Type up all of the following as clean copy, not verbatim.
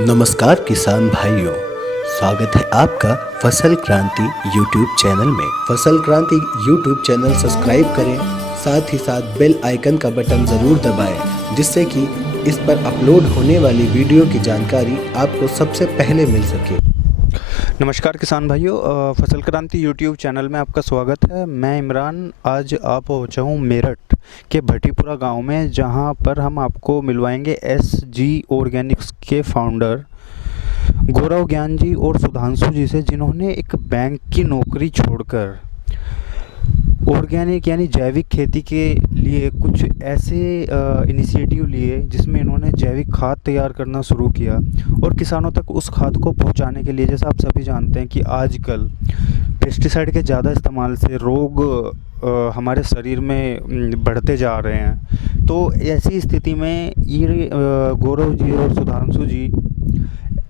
नमस्कार किसान भाइयों, स्वागत है आपका फसल क्रांति यूट्यूब चैनल में। फसल क्रांति यूट्यूब चैनल सब्सक्राइब करें, साथ ही साथ बेल आइकन का बटन ज़रूर दबाएं, जिससे कि इस पर अपलोड होने वाली वीडियो की जानकारी आपको सबसे पहले मिल सके। नमस्कार किसान भाइयों, फसल क्रांति यूट्यूब चैनल में आपका स्वागत है। मैं इमरान आज आप पहुंचा हूं मेरठ के भट्टीपुरा गांव में, जहां पर हम आपको मिलवाएंगे SG ऑर्गेनिक्स के फाउंडर गौरव ज्ञान जी और सुधांशु जी से, जिन्होंने एक बैंक की नौकरी छोड़कर ऑर्गेनिक यानी जैविक खेती के लिए कुछ ऐसे इनिशिएटिव लिए जिसमें इन्होंने जैविक खाद तैयार करना शुरू किया और किसानों तक उस खाद को पहुंचाने के लिए, जैसा आप सभी जानते हैं कि आजकल पेस्टिसाइड के ज़्यादा इस्तेमाल से रोग हमारे शरीर में बढ़ते जा रहे हैं। तो ऐसी स्थिति में ये गौरव जी और सुधांशु जी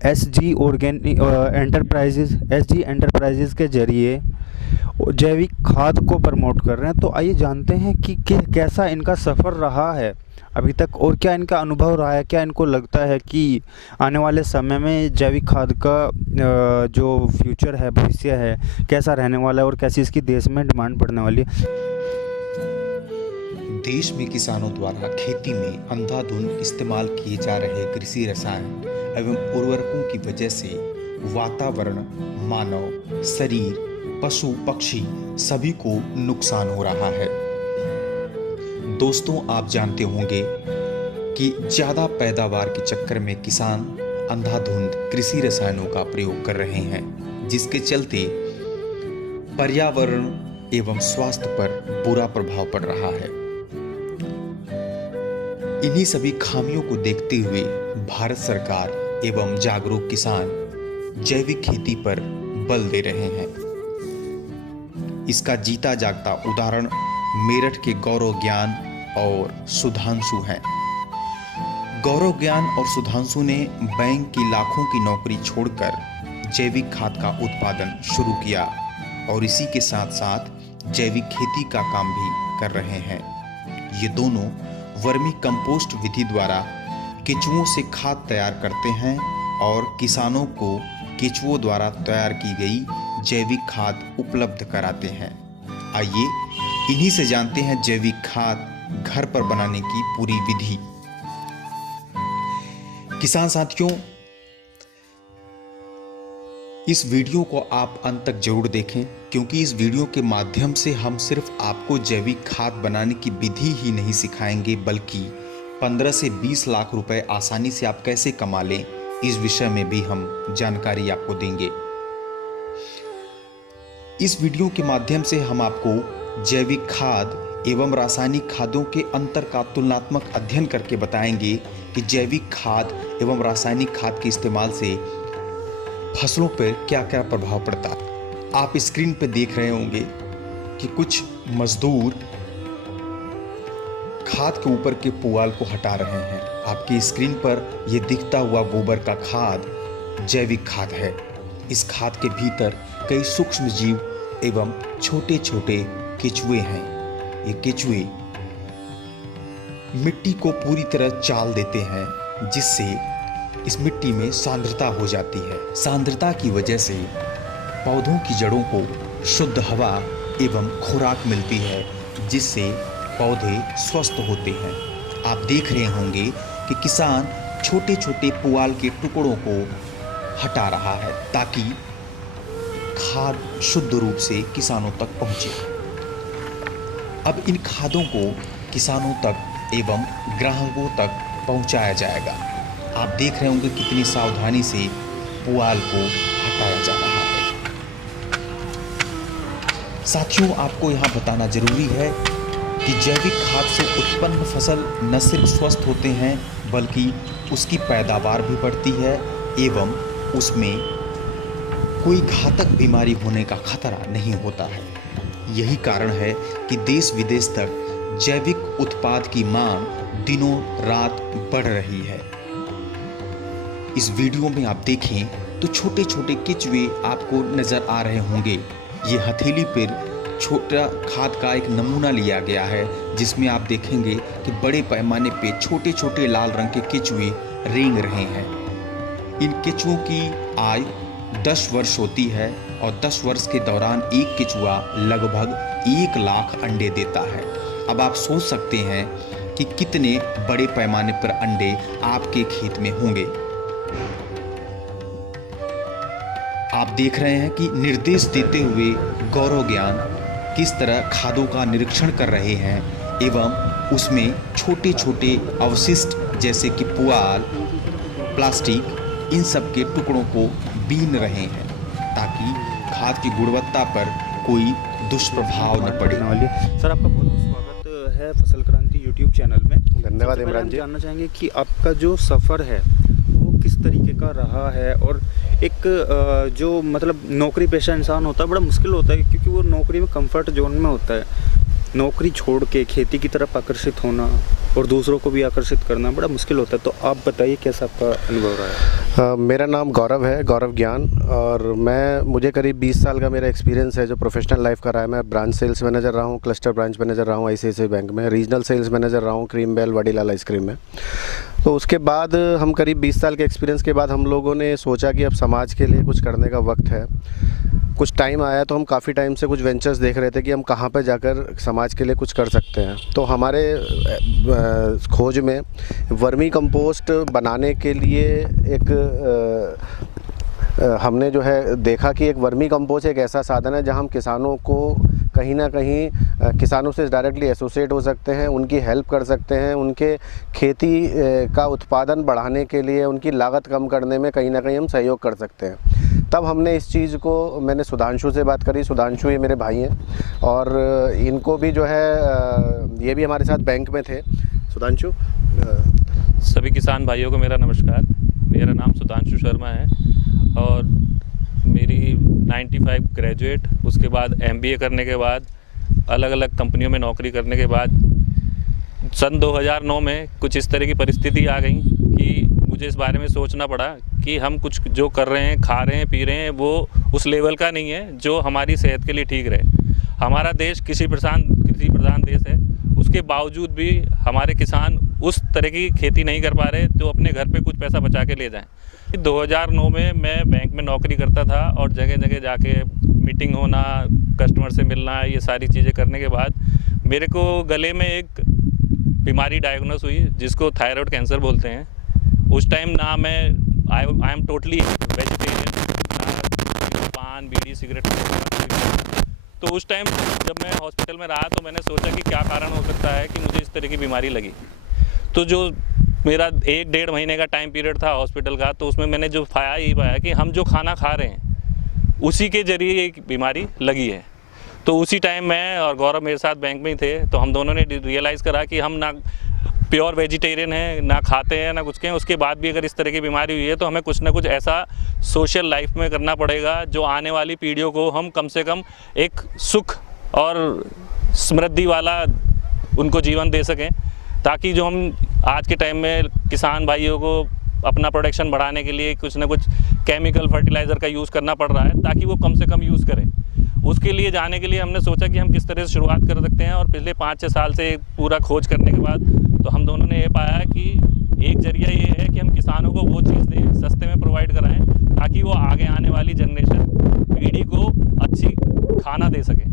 SG एंटरप्राइजेज के जरिए जैविक खाद को प्रमोट कर रहे हैं। तो आइए जानते हैं कि कैसा इनका सफ़र रहा है अभी तक और क्या इनका अनुभव रहा है। क्या इनको लगता है कि आने वाले समय में जैविक खाद का जो फ्यूचर है, भविष्य है, कैसा रहने वाला है और कैसी इसकी देश में डिमांड बढ़ने वाली है। देश में किसानों द्वारा खेती में अंधाधुंध इस्तेमाल किए जा रहे कृषि रसायन एवं उर्वरकों की वजह से वातावरण, मानव शरीर, पशु पक्षी सभी को नुकसान हो रहा है। दोस्तों, आप जानते होंगे कि ज्यादा पैदावार के चक्कर में किसान अंधाधुंध कृषि रसायनों का प्रयोग कर रहे हैं, जिसके चलते पर्यावरण एवं स्वास्थ्य पर बुरा प्रभाव पड़ रहा है। इन्हीं सभी खामियों को देखते हुए भारत सरकार एवं जागरूक किसान जैविक खेती पर बल दे रहे हैं। इसका जीता जागता उदाहरण मेरठ के गौरव ज्ञान और सुधांशु हैं। गौरव ज्ञान और सुधांशु ने बैंक की लाखों की नौकरी छोड़कर जैविक खाद का उत्पादन शुरू किया और इसी के साथ साथ जैविक खेती का काम भी कर रहे हैं। ये दोनों वर्मी कंपोस्ट विधि द्वारा केचुओं से खाद तैयार करते हैं और किसानों को केचुओं द्वारा तैयार की गई जैविक खाद उपलब्ध कराते हैं। आइए इन्हीं से जानते हैं जैविक खाद घर पर बनाने की पूरी विधि। किसान साथियों, इस वीडियो को आप अंत तक जरूर देखें, क्योंकि इस वीडियो के माध्यम से हम सिर्फ आपको जैविक खाद बनाने की विधि ही नहीं सिखाएंगे, बल्कि 15 से 20 लाख रुपए आसानी से आप कैसे कमा लें, इस विषय में भी हम जानकारी आपको देंगे। इस वीडियो के माध्यम से हम आपको जैविक खाद एवं रासायनिक खादों के अंतर का तुलनात्मक अध्ययन करके बताएंगे कि जैविक खाद एवं रासायनिक खाद के इस्तेमाल से फसलों पर क्या क्या प्रभाव पड़ता है। आप स्क्रीन पर देख रहे होंगे कि कुछ मजदूर खाद के ऊपर के पुआल को हटा रहे हैं। आपकी स्क्रीन पर यह दिखता हुआ गोबर का खाद जैविक खाद है। इस खाद के भीतर कई सूक्ष्म जीव एवं छोटे छोटे केचुए हैं। ये केचुए मिट्टी को पूरी तरह चाल देते हैं, जिससे इस मिट्टी में सांद्रता हो जाती है। सांद्रता की वजह से पौधों की जड़ों को शुद्ध हवा एवं खुराक मिलती है, जिससे पौधे स्वस्थ होते हैं। आप देख रहे होंगे कि किसान छोटे छोटे पुआल के टुकड़ों को हटा रहा है, ताकि खाद शुद्ध रूप से किसानों तक पहुंचे। अब इन खादों को किसानों तक एवं ग्राहकों तक पहुंचाया जाएगा। आप देख रहे होंगे कितनी सावधानी से पुआल को हटाया जा रहा है। साथियों, आपको यहाँ बताना जरूरी है कि जैविक खाद से उत्पन्न फसल न सिर्फ स्वस्थ होते हैं, बल्कि उसकी पैदावार भी बढ़ती है एवं उसमें कोई घातक बीमारी होने का खतरा नहीं होता है। यही कारण है कि देश विदेश तक जैविक उत्पाद की मांग दिनों रात बढ़ रही है। इस वीडियो में आप देखें तो छोटे छोटे केचुए आपको नजर आ रहे होंगे। ये हथेली पर छोटा खाद का एक नमूना लिया गया है, जिसमें आप देखेंगे कि बड़े पैमाने पे छोटे छोटे लाल रंग के केचुए रेंग रहे हैं। इन केचुओं की आयु 10 वर्ष होती है और 10 वर्ष के दौरान एक केचुआ लगभग 1 लाख अंडे देता है। अब आप सोच सकते हैं कि कितने बड़े पैमाने पर अंडे आपके खेत में होंगे। आप देख रहे हैं कि निर्देश देते हुए गौरव ज्ञान किस तरह खादों का निरीक्षण कर रहे हैं एवं उसमें छोटे छोटे अवशिष्ट जैसे कि पुआल, प्लास्टिक, इन सब के टुकड़ों को बीन रहे हैं ताकि खाद की गुणवत्ता पर कोई दुष्प्रभाव न पड़े। सर, आपका बहुत बहुत स्वागत है फसल क्रांति यूट्यूब चैनल में। धन्यवाद सबसे पहले इमरान हम जी। जानना चाहेंगे कि आपका जो सफ़र है वो किस तरीके का रहा है, और एक जो मतलब नौकरी पेशा इंसान होता है बड़ा मुश्किल होता है, क्योंकि वो नौकरी में कंफर्ट जोन में होता है। नौकरी छोड़ के खेती की तरफ आकर्षित होना और दूसरों को भी आकर्षित करना बड़ा मुश्किल होता है। तो आप बताइए कैसा आपका अनुभव रहा है। मेरा नाम गौरव है, गौरव ज्ञान, और मुझे करीब 20 साल का मेरा एक्सपीरियंस है जो प्रोफेशनल लाइफ का रहा है। मैं ब्रांच सेल्स मैनेजर रहा हूँ, क्लस्टर ब्रांच मैनेजर रहा हूँ ICICI बैंक में, रीजनल सेल्स मैनेजर रहा हूँ क्रीम बेल वाडीलाल आइसक्रीम में। तो उसके बाद हम करीब 20 साल के एक्सपीरियंस के बाद हम लोगों ने सोचा कि अब समाज के लिए कुछ करने का वक्त है। कुछ टाइम आया तो हम काफ़ी टाइम से कुछ वेंचर्स देख रहे थे कि हम कहाँ पर जाकर समाज के लिए कुछ कर सकते हैं। तो हमारे खोज में वर्मी कंपोस्ट बनाने के लिए हमने जो है देखा कि एक वर्मी कंपोस्ट एक ऐसा साधन है जहाँ हम किसानों को कहीं ना कहीं किसानों से डायरेक्टली एसोसिएट हो सकते हैं, उनकी हेल्प कर सकते हैं, उनके खेती का उत्पादन बढ़ाने के लिए उनकी लागत कम करने में कहीं ना कहीं हम सहयोग कर सकते हैं। तब हमने इस चीज़ को, मैंने सुधांशु से बात करी। सुधांशु ये मेरे भाई हैं और इनको भी जो है ये भी हमारे साथ बैंक में थे। सुधांशु। सभी किसान भाइयों को मेरा नमस्कार। मेरा नाम सुधांशु शर्मा है और मेरी 95 ग्रेजुएट, उसके बाद MBA करने के बाद अलग अलग कंपनियों में नौकरी करने के बाद सन 2009 में कुछ इस तरह की परिस्थिति आ गई कि मुझे इस बारे में सोचना पड़ा कि हम कुछ जो कर रहे हैं, खा रहे हैं, पी रहे हैं, वो उस लेवल का नहीं है जो हमारी सेहत के लिए ठीक रहे। हमारा देश कृषि प्रधान देश है, उसके बावजूद भी हमारे किसान उस तरह की खेती नहीं कर पा रहे तो अपने घर पे कुछ पैसा बचा के ले जाएं। 2009 में मैं बैंक में नौकरी करता था और जगह जगह जाके मीटिंग होना, कस्टमर से मिलना, ये सारी चीज़ें करने के बाद मेरे को गले में एक बीमारी डायग्नोस हुई जिसको थायराइड कैंसर बोलते हैं। उस टाइम ना मैं आई एम टोटली वेजिटेरियन, पान, बीड़ी, सिगरेट। तो उस टाइम जब मैं हॉस्पिटल में रहा तो मैंने सोचा कि क्या कारण हो सकता है कि मुझे इस तरह की बीमारी लगी। तो जो मेरा 1-1.5 महीने का टाइम पीरियड था हॉस्पिटल का, तो उसमें मैंने जो पाया कि हम जो खाना खा रहे हैं उसी के ज़रिए एक बीमारी लगी है। तो उसी टाइम मैं और गौरव मेरे साथ बैंक में ही थे, तो हम दोनों ने रियलाइज़ करा कि हम ना प्योर वेजिटेरियन हैं, ना खाते हैं, ना कुछ के हैं, उसके बाद भी अगर इस तरह की बीमारी हुई है तो हमें कुछ ना कुछ ऐसा सोशल लाइफ में करना पड़ेगा जो आने वाली पीढ़ियों को हम कम से कम एक सुख और समृद्धि वाला उनको जीवन दे सकें, ताकि जो हम आज के टाइम में किसान भाइयों को अपना प्रोडक्शन बढ़ाने के लिए कुछ ना कुछ केमिकल फर्टिलाइज़र का यूज़ करना पड़ रहा है, ताकि वो कम से कम यूज़ करें। उसके लिए जाने के लिए हमने सोचा कि हम किस तरह से शुरुआत कर सकते हैं, और पिछले 5-6 साल से पूरा खोज करने के बाद तो हम दोनों ने ये पाया कि एक जरिया ये है कि हम किसानों को वो चीज़ दें, सस्ते में प्रोवाइड कराएं, ताकि वो आगे आने वाली जनरेशन पीढ़ी को अच्छी खाना दे सकें।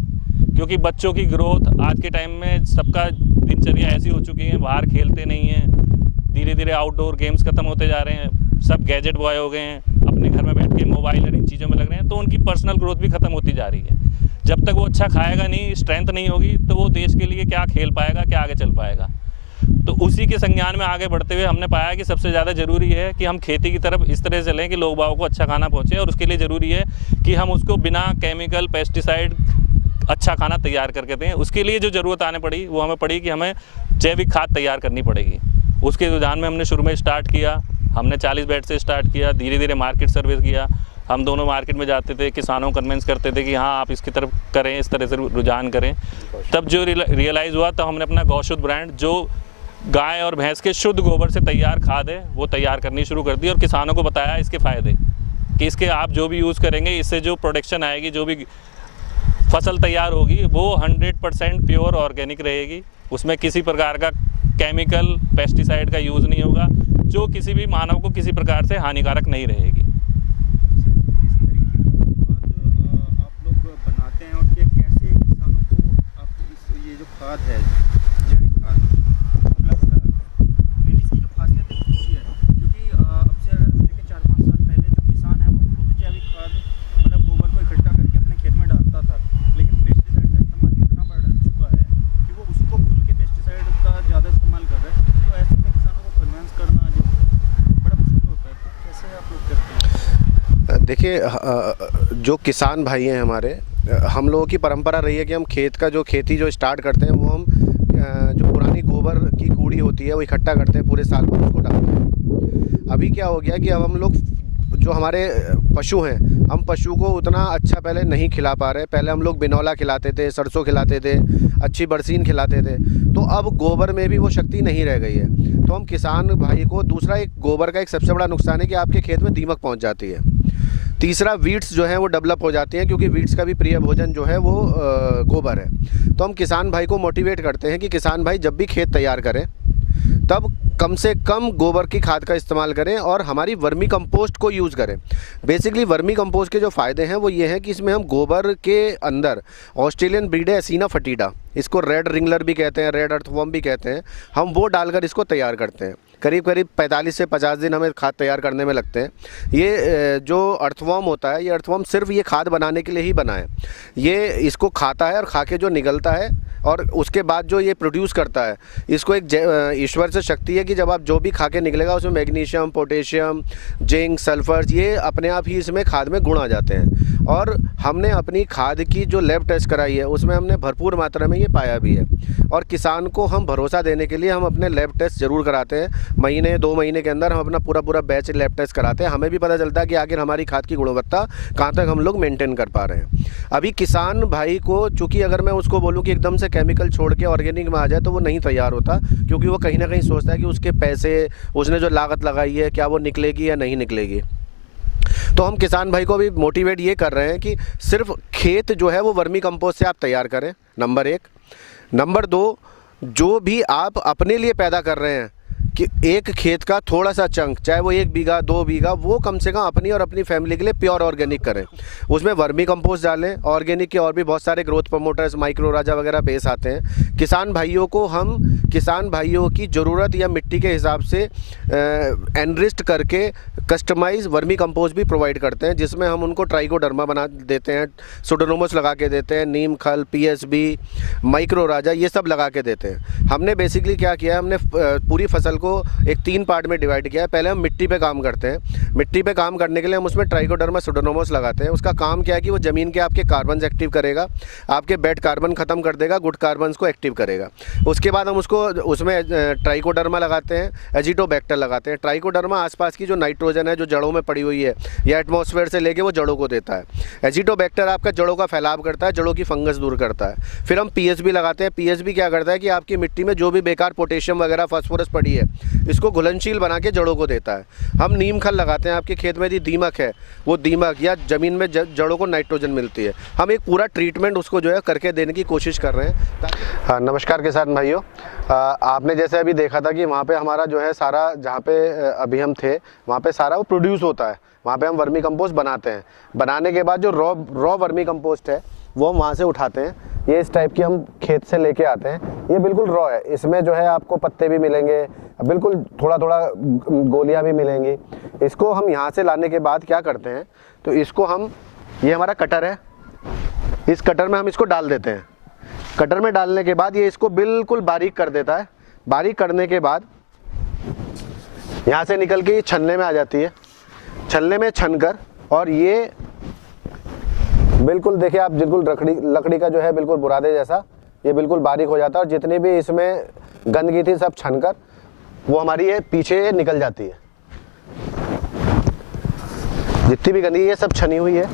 क्योंकि बच्चों की ग्रोथ आज के टाइम में सबका दिनचर्या ऐसी हो चुकी है, बाहर खेलते नहीं हैं, धीरे धीरे आउटडोर गेम्स खत्म होते जा रहे हैं, सब गैजेट बॉय हो गए हैं, अपने घर में बैठ के मोबाइल और इन चीज़ों में लग रहे हैं, तो उनकी पर्सनल ग्रोथ भी खत्म होती जा रही है। जब तक वो अच्छा खाएगा नहीं, स्ट्रेंथ नहीं होगी, तो वो देश के लिए क्या खेल पाएगा, क्या आगे चल पाएगा। तो उसी के संज्ञान में आगे बढ़ते हुए हमने पाया कि सबसे ज़्यादा ज़रूरी है कि हम खेती की तरफ इस तरह से चलें कि लोग बागों को अच्छा खाना पहुँचे, और उसके लिए ज़रूरी है कि हम उसको बिना केमिकल, पेस्टिसाइड अच्छा खाना तैयार करके दें। उसके लिए जो ज़रूरत आने पड़ी वो हमें पड़ी कि हमें जैविक खाद तैयार करनी पड़ेगी। उसके रुझान में हमने शुरू में स्टार्ट किया, हमने 40 बेड से स्टार्ट किया, धीरे धीरे मार्केट सर्विस किया। हम दोनों मार्केट में जाते थे, किसानों को कन्विंस करते थे कि हाँ आप इसकी तरफ करें, इस तरह से रुझान करें। तब जो रियलाइज़ हुआ, तो हमने अपना गौशुद्ध ब्रांड, जो गाय और भैंस के शुद्ध गोबर से तैयार खाद है, वो तैयार करनी शुरू कर दी और किसानों को बताया इसके फ़ायदे कि इसके आप जो भी यूज़ करेंगे, इससे जो प्रोडक्शन आएगी, जो भी फसल तैयार होगी, वो 100% प्योर ऑर्गेनिक रहेगी। उसमें किसी प्रकार का केमिकल, पेस्टिसाइड का यूज़ नहीं होगा। जो किसी भी मानव को किसी प्रकार से हानिकारक नहीं रहेगी। इस तरीके का खाद आप लोग बनाते हैं, और ये कैसे किसानों को आप ये जो खाद है जैविक खाद उपलब्ध कराते हैं? मेनली इसकी जो खासियत है वो ये है, क्योंकि अब से अगर हम देखें 4-5 साल पहले जो किसान है वो खुद जैविक खाद मतलब गोबर को इकट्ठा करके अपने खेत में डालता था, लेकिन पेस्टिसाइड का इस्तेमाल इतना बढ़ चुका है कि वो उसको भूल के पेस्टिसाइड का ज़्यादा इस्तेमाल कर रहे हैं। तो ऐसे में किसानों को कन्विंस करना जो बड़ा मुश्किल होता है, तो कैसे आप लोग करते हैं? देखिए, जो किसान भाई हैं हमारे, हम लोगों की परंपरा रही है कि हम खेत का जो खेती जो स्टार्ट करते हैं वो हम जो पुरानी गोबर की कूड़ी होती है वो इकट्ठा करते हैं, पूरे साल भर उसको डालते हैं। अभी क्या हो गया कि अब हम लोग जो हमारे पशु हैं, हम पशु को उतना अच्छा पहले नहीं खिला पा रहे। पहले हम लोग बिनौला खिलाते थे, सरसों खिलाते थे, अच्छी बरसीन खिलाते थे, तो अब गोबर में भी वो शक्ति नहीं रह गई है। तो हम किसान भाई को दूसरा, एक गोबर का एक सबसे बड़ा नुकसान है कि आपके खेत में दीमक पहुंच जाती है। तीसरा, वीड्स जो है वो डेवलप हो जाती हैं, क्योंकि वीड्स का भी प्रिय भोजन जो है वो गोबर है। तो हम किसान भाई को मोटिवेट करते हैं कि किसान भाई जब भी खेत तैयार करें तब कम से कम गोबर की खाद का इस्तेमाल करें और हमारी वर्मी कंपोस्ट को यूज़ करें। बेसिकली वर्मी कंपोस्ट के जो फ़ायदे हैं वो ये हैं कि इसमें हम गोबर के अंदर ऑस्ट्रेलियन ब्रीड है एसिना फटीडा, इसको रेड रिंगलर भी कहते हैं, रेड अर्थवॉर्म भी कहते हैं, हम वो डालकर इसको तैयार करते हैं। करीब करीब 45 से 50 दिन हमें खाद तैयार करने में लगते हैं। ये जो अर्थवॉर्म होता है, ये अर्थवॉर्म सिर्फ ये खाद बनाने के लिए ही बना है। ये इसको खाता है और खा के जो निकलता है और उसके बाद जो ये प्रोड्यूस करता है, इसको एक ईश्वर से शक्ति है कि जब आप जो भी खा के निकलेगा उसमें मैग्नीशियम, पोटेशियम, जिंक, सल्फर, ये अपने आप ही इसमें खाद में गुण आ जाते हैं। और हमने अपनी खाद की जो लैब टेस्ट कराई है उसमें हमने भरपूर मात्रा में ये पाया भी है। और किसान को हम भरोसा देने के लिए हम अपने लैब टेस्ट ज़रूर कराते हैं। महीने 2 महीने के अंदर हम अपना पूरा बैच लैब टेस्ट कराते हैं। हमें भी पता चलता है कि आखिर हमारी खाद की गुणवत्ता कहाँ तक हम लोग मेंटेन कर पा रहे हैं। अभी किसान भाई को, चूँकि अगर मैं उसको बोलूँ कि एकदम से केमिकल छोड़ के ऑर्गेनिक में आ जाए तो वो नहीं तैयार होता, क्योंकि वो कहीं ना कहीं सोचता है कि उसके पैसे, उसने जो लागत लगाई है, क्या वो निकलेगी या नहीं निकलेगी। तो हम किसान भाई को भी मोटिवेट ये कर रहे हैं कि सिर्फ खेत जो है वो वर्मी कंपोस्ट से आप तैयार करें, नंबर 1। नंबर 2, जो भी आप अपने लिए पैदा कर रहे हैं कि एक खेत का थोड़ा सा चंक, चाहे वो 1 बीघा 2 बीघा, वो कम से कम अपनी और अपनी फैमिली के लिए प्योर ऑर्गेनिक करें। उसमें वर्मी कंपोस्ट डालें। ऑर्गेनिक के और भी बहुत सारे ग्रोथ प्रमोटर्स, माइक्रो राजा वगैरह बेस आते हैं। किसान भाइयों को हम किसान भाइयों की ज़रूरत या मिट्टी के हिसाब से एनरिस्ट करके कस्टमाइज वर्मी कंपोस्ट भी प्रोवाइड करते हैं, जिसमें हम उनको ट्राइकोडर्मा बना देते हैं, सुडोमोनास लगा के देते हैं, नीम खल, पीएसबी, माइक्रो राजा, ये सब लगा के देते हैं। हमने बेसिकली क्या किया है, हमने पूरी फसल को एक 3 पार्ट में डिवाइड किया है। पहले हम मिट्टी पे काम करते हैं। मिट्टी पे काम करने के लिए हम उसमें ट्राइकोडर्मा, सुडोमोनास लगाते हैं। उसका काम क्या है कि वो ज़मीन के आपके कार्बन एक्टिव करेगा, आपके बेड कार्बन ख़त्म कर देगा, गुड कार्बन को एक्टिव करेगा। उसके बाद हम उसको उसमें ट्राइकोडर्मा लगाते हैं, एजिटोबैक्टर लगाते हैं। ट्राइकोडर्मा आसपास की जो नाइट्रोजन है जो जड़ों में पड़ी हुई है या एटमॉस्फेयर से लेके वो जड़ों को देता है। एजिटोबैक्टर आपका जड़ों का फैलाव करता है, जड़ों की फंगस दूर करता है। फिर हम पीएसबी लगाते हैं। पीएसबी क्या करता है कि आपकी मिट्टी में जो भी बेकार पोटेशियम वगैरह, फास्फोरस पड़ी है, इसको घुलनशील बना के जड़ों को देता है। हम नीम खल लगाते हैं। आपके खेत में यदि दीमक है, वो दीमक या ज़मीन में जड़ों को नाइट्रोजन मिलती है, हम एक पूरा ट्रीटमेंट उसको जो है करके देने की कोशिश कर रहे हैं। हाँ, नमस्कार किसान भाइयों। आपने जैसे अभी देखा था कि वहाँ पे हमारा जो है सारा, जहाँ पे अभी हम थे वहाँ पे सारा वो प्रोड्यूस होता है। वहाँ पे हम वर्मी कंपोस्ट बनाते हैं। बनाने के बाद जो रॉ वर्मी कंपोस्ट है वो हम वहाँ से उठाते हैं। ये इस टाइप की हम खेत से लेके आते हैं। ये बिल्कुल रॉ है। इसमें जो है आपको पत्ते भी मिलेंगे, बिल्कुल थोड़ा थोड़ा गोलियाँ भी मिलेंगी। इसको हम यहाँ से लाने के बाद क्या करते हैं, तो इसको हम, ये हमारा कटर है, इस कटर में हम इसको डाल देते हैं। कटर में डालने के बाद ये इसको बिल्कुल बारीक कर देता है। बारीक करने के बाद यहाँ से निकल के ये छलने में आ जाती है। छलने में छनकर, और ये बिल्कुल देखिए आप, बिल्कुल लकड़ी का जो है बिल्कुल बुरादे जैसा ये बिल्कुल बारीक हो जाता है। और जितनी भी इसमें गंदगी थी सब छनकर वो हमारी ये पीछे निकल जाती है। जितनी भी गंदगी ये सब छनी हुई है,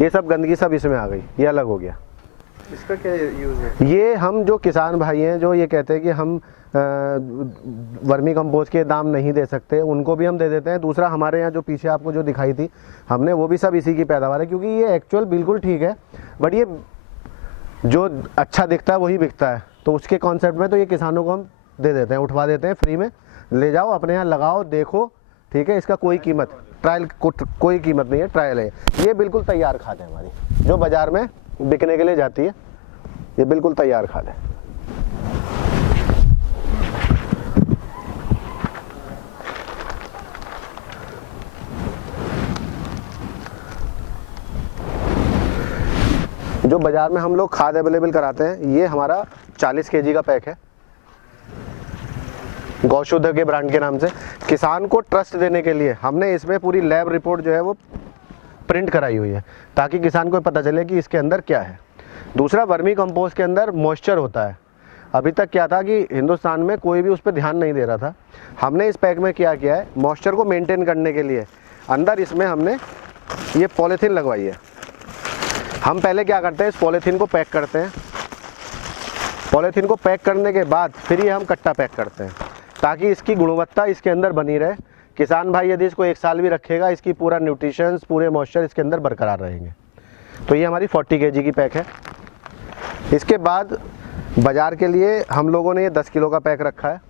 ये सब गंदगी सब इसमें आ गई, ये अलग हो गया। इसका क्या यूज़ है? ये हम जो किसान भाई हैं जो ये कहते हैं कि हम वर्मी कंपोस्ट के दाम नहीं दे सकते, उनको भी हम दे देते हैं। दूसरा, हमारे यहाँ जो पीछे आपको जो दिखाई थी हमने, वो भी सब इसी की पैदावार है, क्योंकि ये एक्चुअल बिल्कुल ठीक है, बट ये जो अच्छा दिखता है वही बिकता है। तो उसके कॉन्सेप्ट में तो ये किसानों को हम दे देते हैं, उठवा देते हैं फ्री में, ले जाओ अपने यहाँ लगाओ, देखो, ठीक है। इसका कोई कीमत ट्रायल कोई कीमत नहीं है, ट्रायल है। ये बिल्कुल तैयार खाद है हमारी, जो बाज़ार में बिकने के लिए जाती है। ये बिल्कुल तैयार खाद है। जो बाज़ार में हम लोग खाद अवेलेबल कराते हैं, ये हमारा 40 kg का पैक है, गौशुद्ध के ब्रांड के नाम से। किसान को ट्रस्ट देने के लिए हमने इसमें पूरी लैब रिपोर्ट जो है वो प्रिंट कराई हुई है, ताकि किसान को पता चले कि इसके अंदर क्या है। दूसरा, वर्मी कंपोस्ट के अंदर मॉइस्चर होता है। अभी तक क्या था कि हिंदुस्तान में कोई भी उस पर ध्यान नहीं दे रहा था। हमने इस पैक में क्या किया है, मॉइस्चर को मेंटेन करने के लिए अंदर इसमें हमने ये पॉलीथीन लगवाई है। हम पहले क्या करते हैं, इस पॉलीथीन को पैक करते हैं। पॉलीथीन को पैक करने के बाद फिर ये हम कट्टा पैक करते हैं, ताकि इसकी गुणवत्ता इसके अंदर बनी रहे। किसान भाई यदि इसको 1 साल भी रखेगा, इसकी पूरा न्यूट्रिशंस, पूरे मॉइस्चर इसके अंदर बरकरार रहेंगे। तो ये हमारी 40 kg की पैक है। इसके बाद बाज़ार के लिए हम लोगों ने ये 10 किलो का पैक रखा है।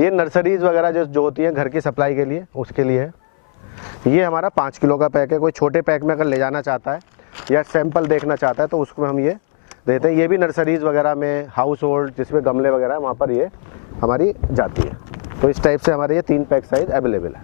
ये नर्सरीज़ वगैरह जो होती हैं घर की सप्लाई के लिए, उसके लिए है। ये हमारा 5 किलो का पैक है। कोई छोटे पैक में अगर ले जाना चाहता है या सैंपल देखना चाहता है तो उसको हम ये देते हैं। ये भी नर्सरीज़ वगैरह में, हाउस होल्ड जिसमें गमले वगैरह है, वहाँ पर ये हमारी जाती है। तो इस टाइप से हमारे ये 3 पैक साइज़ अवेलेबल है।